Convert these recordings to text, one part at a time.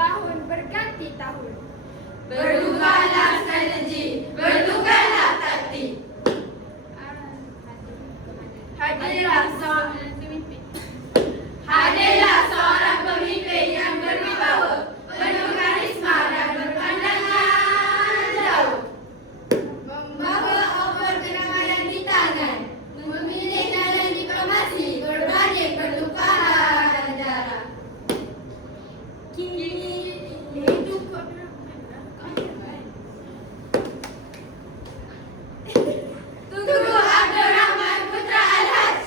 tahun berganti tahun. Bertukarlah strategi, bertukarlah taktik. Hadirlah seorang pemimpin. Hadirlah seorang pemimpin yang berwibawa, penuh karisma dan berpandangan jauh. Membawa obor kedamaian di tangan, memilih jalan diplomasi berbanding pertukaran darah. Kini itu Tunku Abdul Rahman Putra Al-Haj.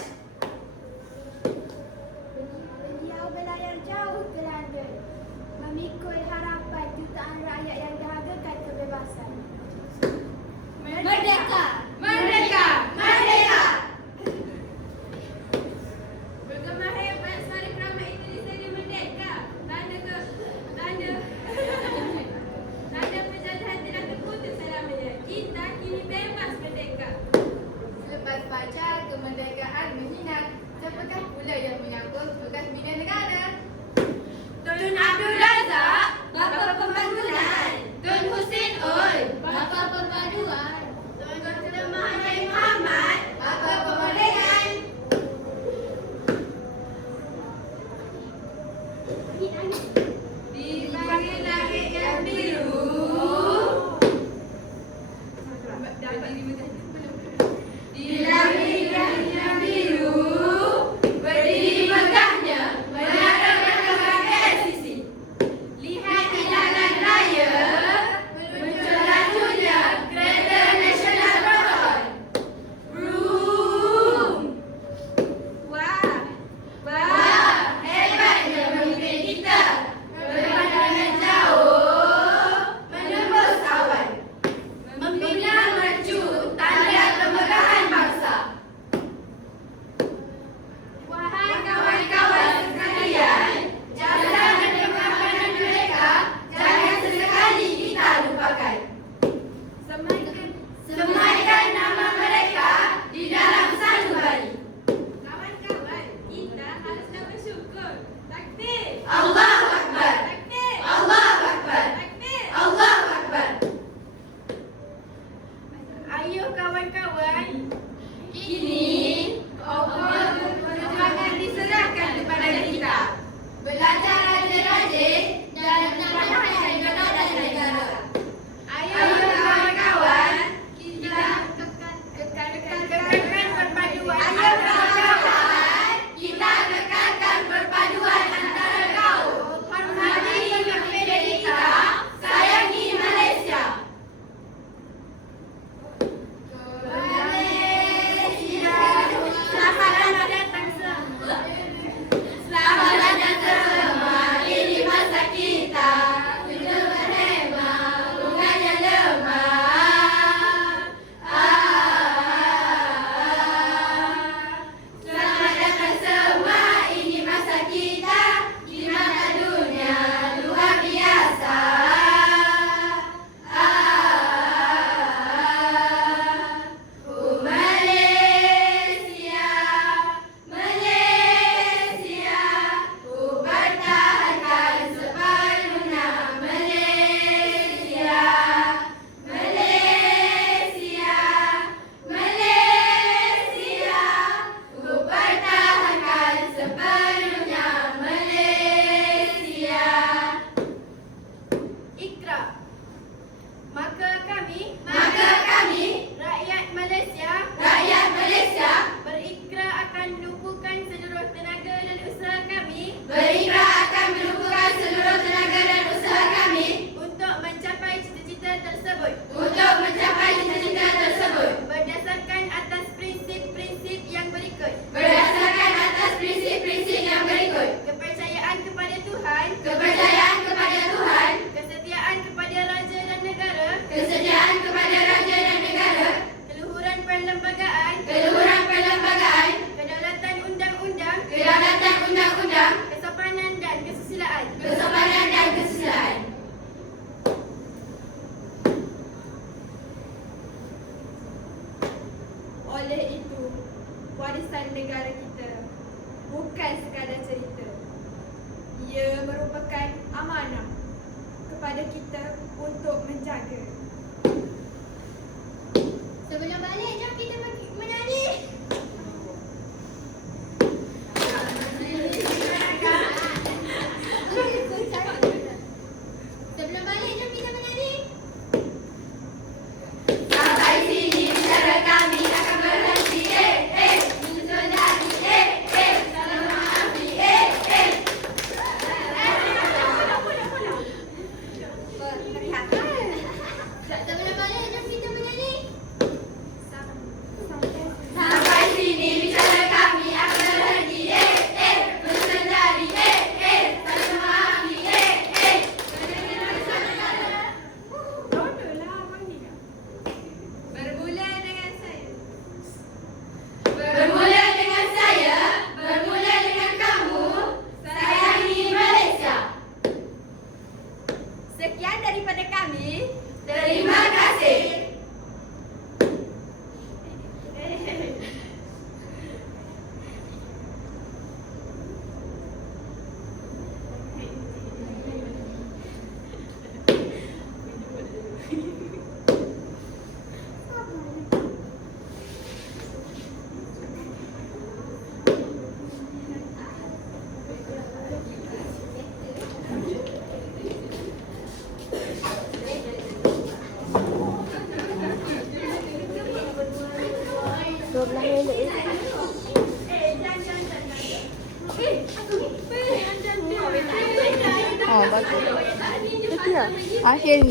beliau berlayar jauh ke London, memikul harapan jutaan rakyat yang dahagakan kebebasan. Merdeka! Merdeka! Merdeka! Bergema hebat suara keramat itu di Stadium Merdeka. Tanda penjajahan telah terputus selamanya. Kita kini bebas merdeka. Selepas fajar kemerdekaan menyinar, siapakah pula yang menyambut tugas bina negara? Tun Abdul Razak, Bapa Pembangunan. Tun Husin Ul, Bapa Perpaduan. Tun Dr. Mahathir Mohamad, Bapa Kemerdekaan. Di bawah langit yang biru. Di langit yang biru, berdiri megahnya menara berbagai sisi. Lihat di jalan raya, muncul lajunya kereta nasional berhon. Vroom! Wah, hebatnya pemimpin kita. kepada kita untuk menjaga. Sebelum balik, jom kita menari. Sebelum balik, jom kita menari. Sampai sini bicara kami akan berhenti. Menyusun dari salam maafi. Sebelum balik, jom kita menari. Sampai sini bicara kami akan berhenti. Menyusun dari salam maafi. Bermula dengan saya. Bermula dengan saya, bermula dengan kamu. Sayangi Malaysia. Sekian daripada kami. Terima kasih. Oh, bagus. Itu ya. Akhirnya.